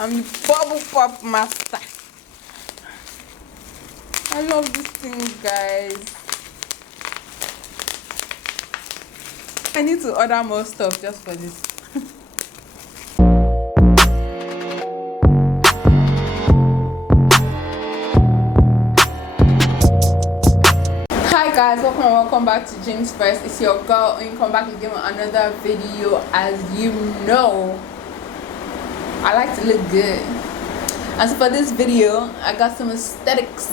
I'm the bubble pop master. I love this thing, guys. I need to order more stuff just for this. Hi guys, welcome back to JYNXXVERSE. It's your girl and come back again with another video. As you know, I like to look good, and so for this video I got some aesthetics.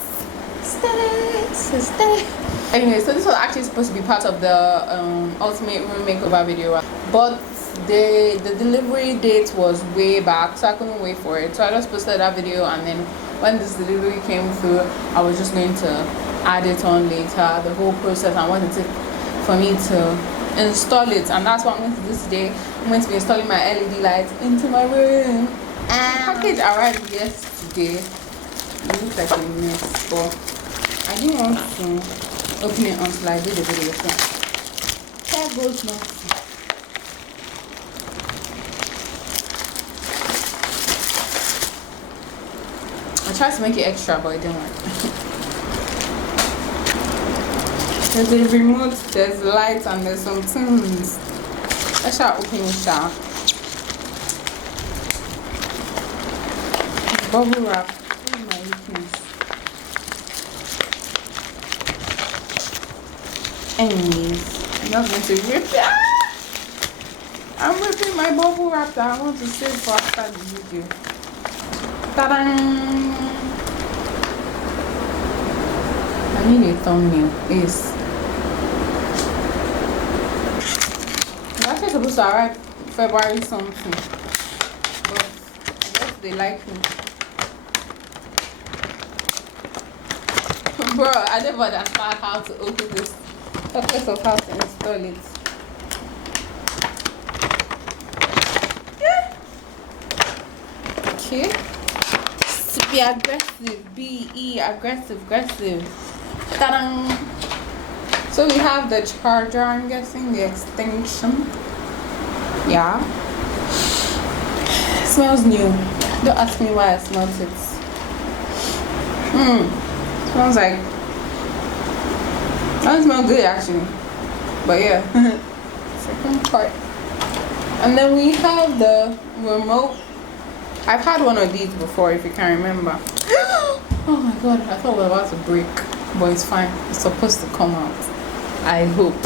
Anyway, so this was actually supposed to be part of the ultimate room makeover video, but the delivery date was way back, so I couldn't wait for it. So I just posted that video, and then when this delivery came through, I was just going to add it on later, the whole process. I wanted for me to install it, and that's what I'm going to do today. I'm going to be installing my LED lights into my room. And the package arrived yesterday. It looks like a mess, but I didn't want to open it until I did the video. So there goes nothing. I tried to make it extra, but it didn't work. There's a remote, there's lights, and there's some things. I shall open it, shall. Bubble wrap. Where's my weakness? Anyways, I'm not going to rip it. I'm ripping my bubble wrap that I want to save for after the video. Ta-da! I need a thumbnail. Yes. It's actually supposed to arrive February something, but I guess they like me. Bro, I never understand how to open this. Process of how to install it. Yeah. Okay. To be aggressive, B-E, aggressive. Ta-da! So we have the charger, I'm guessing, the extension. Yeah. It smells new. Don't ask me why I smelled it. Smells like, doesn't smell good actually, but yeah. Second part. And then we have the remote. I've had one of these before, if you can remember. Oh my god, I thought we were about to break, but it's fine. It's supposed to come out, I hope.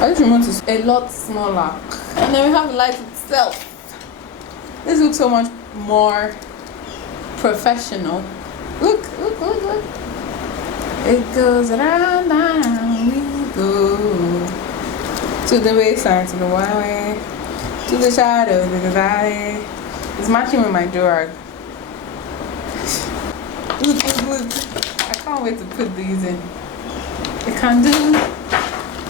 This remote is a lot smaller. And then we have the light itself. This looks so much more professional. Look. It goes around, we go to the wayside, to the one way, to the shadow, to the valley. It's matching with my durag. Look. I can't wait to put these in. The candle.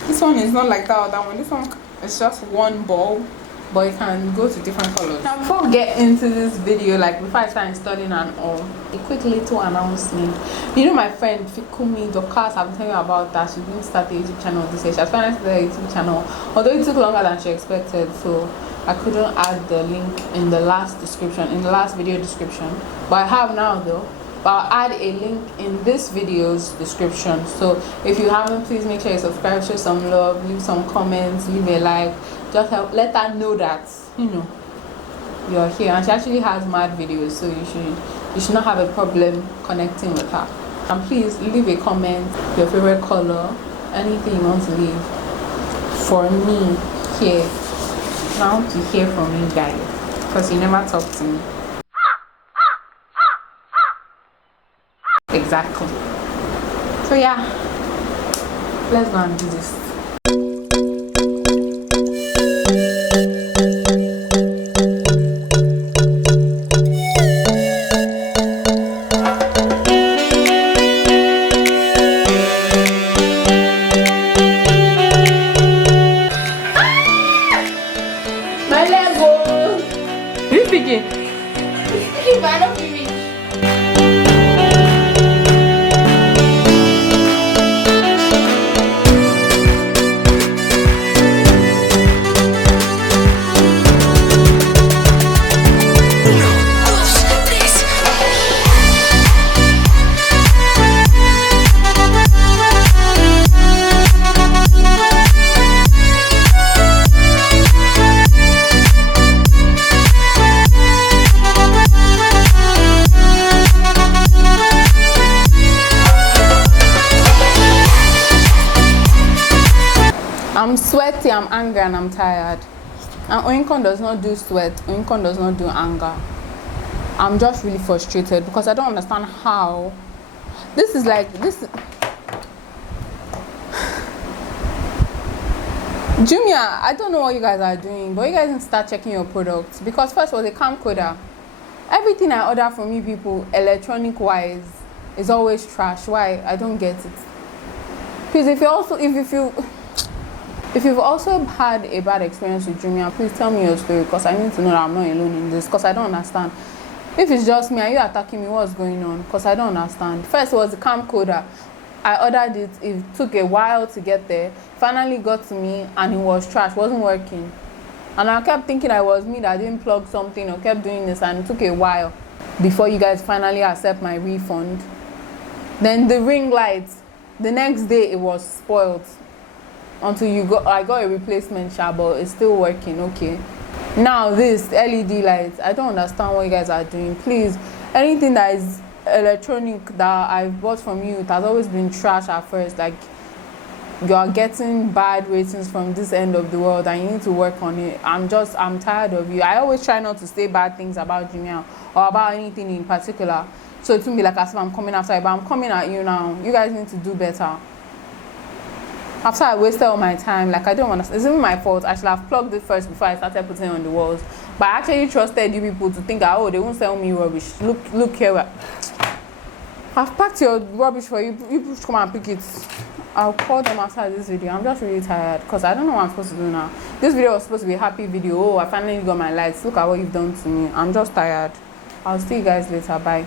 This one is not like that other one. This one is just one bulb, but it can go to different colors. Now before we get into this video, like before I start installing and all, a quick little announcement. You know my friend Fikumi Dokas, I've been telling you about that. She's going to start a YouTube channel this year. She has finally started a YouTube channel, although it took longer than she expected, so I couldn't add the link in the last video description, but I have now though. But I'll add a link in this video's description. So if you haven't, please make sure you subscribe, show some love, leave some comments, leave a like. Just help let her know that you're here. And she actually has mad videos, so you should not have a problem connecting with her. And please leave a comment, your favorite color, anything you want to leave for me here. I want to hear from you guys, because you never talk to me. Exactly. So yeah, let's go and do this. My Lego! Who's speaking? Who's speaking, but I don't feel rich. I'm sweaty, I'm angry, and I'm tired. And Oinkon does not do sweat, Oinkon does not do anger. I'm just really frustrated because I don't understand how. This is like, this. Jumia, I don't know what you guys are doing, but you guys need to start checking your products. Because first was a camcorder. Everything I order from you people, electronic wise, is always trash. Why? I don't get it. Please, if you've also had a bad experience with Jumia, please tell me your story, because I need to know that I'm not alone in this, because I don't understand. If it's just me, are you attacking me? What's going on? Because I don't understand. First was the camcorder. I ordered it. It took a while to get there. Finally got to me, and it was trash. Wasn't working. And I kept thinking it was me that didn't plug something or kept doing this, and it took a while before you guys finally accept my refund. Then the ring light, the next day it was spoiled until I got a replacement, but it's still working. Okay. Now this LED lights, I don't understand what you guys are doing. Please, anything that is electronic that I've bought from you, it has always been trash at first. Like, you are getting bad ratings from this end of the world and you need to work on it. I'm tired of you. I always try not to say bad things about Jumia or about anything in particular, so it won't be like as if I'm coming after you, but I'm coming at you now. You guys need to do better. After I wasted all my time, like, I don't understand. It's even my fault. I should have plugged it first before I started putting it on the walls. But I actually trusted you people to think that, oh, they won't sell me rubbish. Look here. I've packed your rubbish for you. You come and pick it. I'll call them after this video. I'm just really tired because I don't know what I'm supposed to do now. This video was supposed to be a happy video. Oh, I finally got my lights. Look at what you've done to me. I'm just tired. I'll see you guys later. Bye.